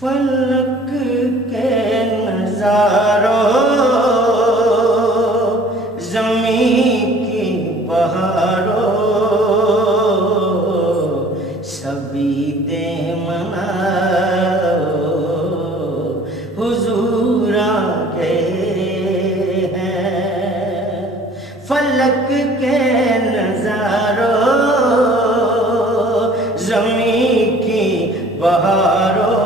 فلک کے نظاروں زمین کی بہاروں سبھی دے مناؤ حضور آ گئے ہیں فلک کے نظاروں زمین کی بہاروں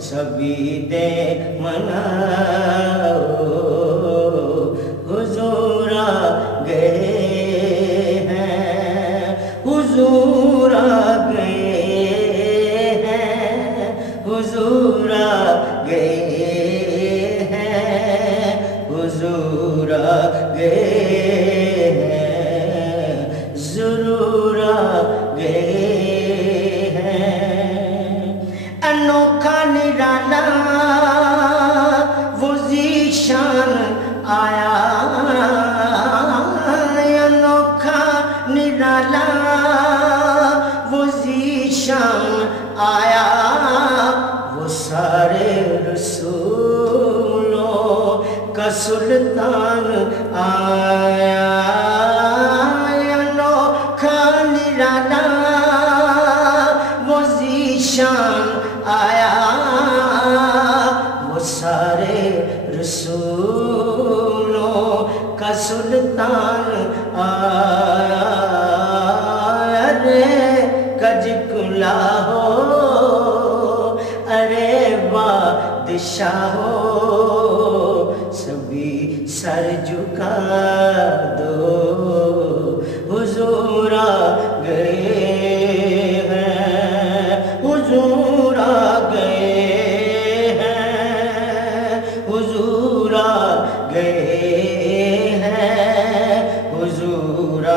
سبھی دے مناؤ حضور آ گئے ہیں حضور آ گئے ہیں حضور آ گئے ہیں حضور آ گئے ہیں ضرور آ گئے انوکھا نرالا وہ ذیشان آیا انوکھا نرالا وہ ذیشان آیا وہ سارے رسولوں کا سلطان آیا انوکھا نرالا وہ ذیشان آیا وہ سارے رسولوں کا سلطان آیا ارے کج کلا ہو ارے بادشاہ ہو سبھی سر جھکا دو حضور آ گئے حضور آ گئے ہیں حضور آ گئے ہیں حضور آ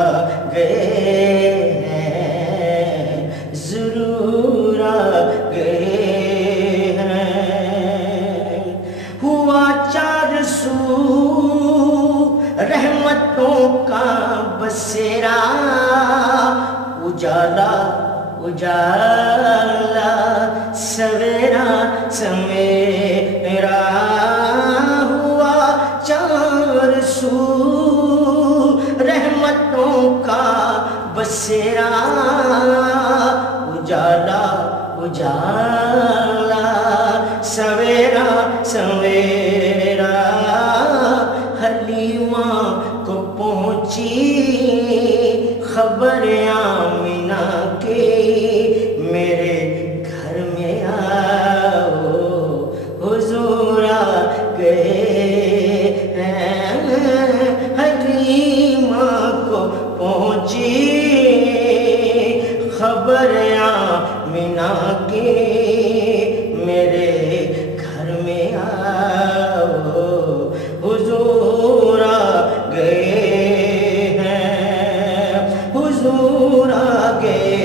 گئے ہیں ضرور آ گئے ہیں ہوا چار سو رحمتوں کا بسیرا اجالا اجالا سویرا سمیرا ہوا چار سو رحمتوں کا بسیرا اجالا اجالا سویرا سمیرا حلیمہ کو پہنچی خبر آمینہ کی میرے گھر میں آؤ حضور آ گئے ہیں حلیمہ کو پہنچی خبر آمینہ کی میرے گھر میں آؤ حضور آ گئے حضور آ گئے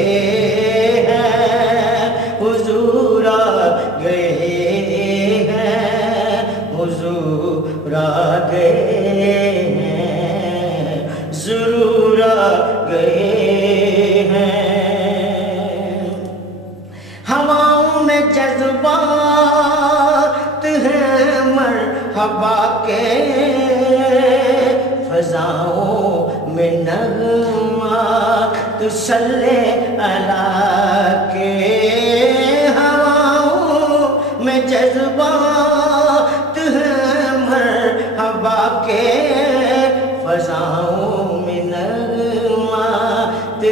ہیں حضور آ گئے ہیں حضور آ گئے ہیں ضرور آ گئے ہیں ہواؤں میں جذبات ہیں مرحبا کے فضاؤں میں نغمات صلی اللہ کے ہواؤں میں جذبات ہیں مرحبا کے فضاؤں میں نغمات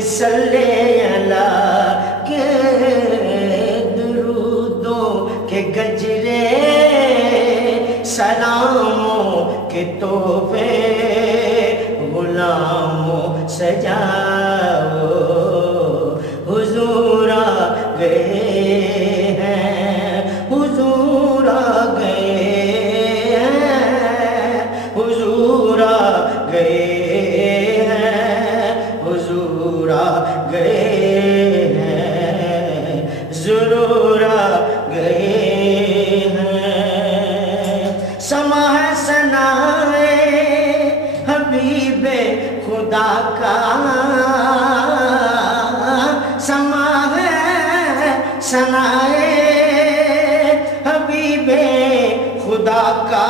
صلی اللہ کے درودوں کے گجرے سلاموں کے تحفے غلاموں سجاؤ حضور آ گئے ہیں حضور آ گئے ہیں حضور آ گئے ہیں حضور آ گئے ہیں ضرور آ گئے ہیں سما ہے ثنائے حبیب خدا کا سنائے حبیب خدا کا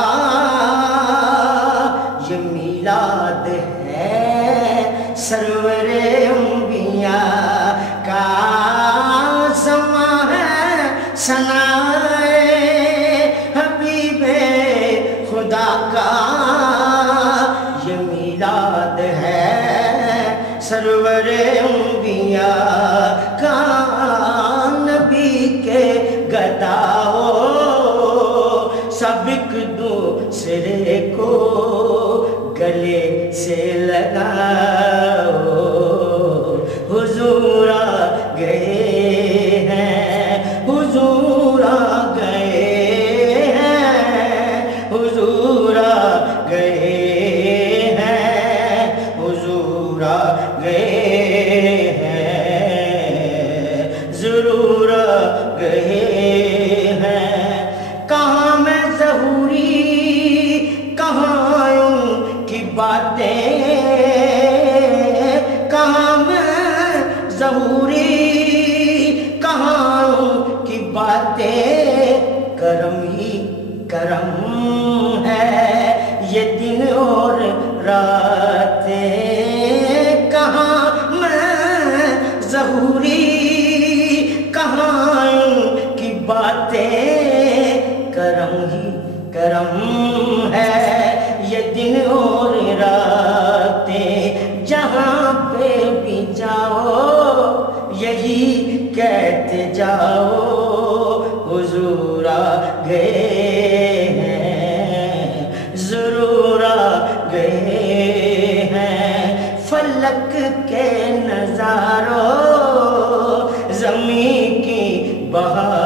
یہ میلاد ہے سرور انبیاء کا زمان ہے سنائے حبیب خدا کا یہ میلاد ہے سرور انبیاء کا نبی کے گداؤ سب ایک دوسرے کو گلے سے لگاؤ حضور آ گئے ہیں حضور آ گئے ہیں حضور آ گئے ہیں حضور آ گئے ہیں ضرور آ گئے ہیں کہاں میں ظہوری کہاں ان کی باتیں کہاں میں ظہوری کہاں ان کی باتیں کرم ہی کرم ہے یہ دن اور راتیں کہاں میں ظہوری کہاں ان کی باتیں کرم ہی کرم ہے یہ دن اور راتیں جہاں پہ بھی جاؤ یہی کہتے جاؤ حضور آ گئے ہیں ضرور آ گئے ہیں فلک کے نظاروں زمین کی بہار